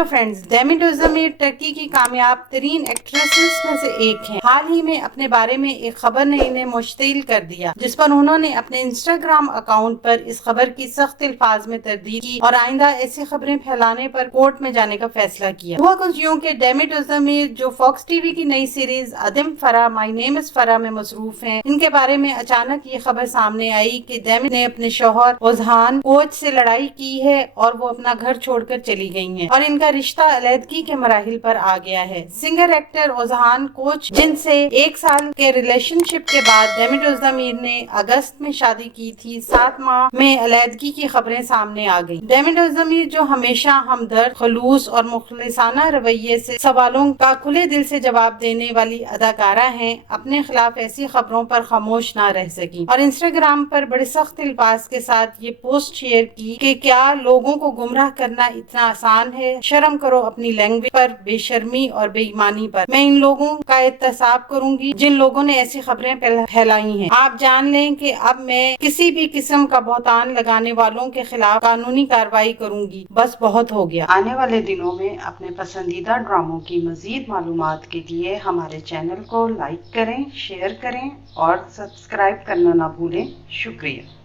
Hello friends, Demi ओज़दमिर Turkey की कामयाब तरीन एक्ट्रेसेस में से एक हैं। हाल ही में अपने बारे में एक खबर ने इन्हें मुश्तिल कर दिया, जिस पर उन्होंने अपने इंस्टाग्राम अकाउंट पर इस खबर की सख्त अल्फाज में तरदीद की और आइंदा ऐसी खबरें फैलाने पर कोर्ट में जाने का फैसला किया। हुआ कुछ यूं कि डेमी ओज़दमिर, जो फॉक्स टीवी की नई सीरीज अदम फरा माई नेम इज फरा में मसरूफ हैं, इनके बारे में अचानक ये खबर सामने आई कि डेमी ने अपने शौहर ओज़हान कोच से लड़ाई की है और वो अपना घर छोड़कर चली गई हैं और इनका रिश्ता अलैदगी के मराहिल पर आ गया है। सिंगर एक्टर ओज़हान कोच, जिनसे 1 साल के रिलेशनशिप के बाद डेमी ओज़दमिर ने अगस्त में शादी की थी, 7 माह में अलैदगी की खबरें सामने आ गई। डेमी ओज़दमिर, जो हमेशा हमदर्द, खलूस और मुखलिसाना रवैये से सवालों का खुले दिल से जवाब देने वाली अदाकारा हैं, अपने खिलाफ ऐसी खबरों पर खामोश ना रह सकी और इंस्टाग्राम पर बड़े सख्त अल्फाज के साथ ये पोस्ट शेयर की कि क्या लोगों को गुमराह करना इतना आसान है? शर्म करो अपनी लैंग्वेज पर, बेशर्मी और बेईमानी पर। मैं इन लोगों का एहतसाब करूंगी जिन लोगों ने ऐसी खबरें फैलाई हैं। आप जान लें कि अब मैं किसी भी किस्म का बहतान लगाने वालों के खिलाफ कानूनी कार्रवाई करूंगी। बस बहुत हो गया। आने वाले दिनों में अपने पसंदीदा ड्रामों की मजीद मालूमात के लिए हमारे चैनल को लाइक करें, शेयर करें और सब्सक्राइब करना ना भूलें। शुक्रिया।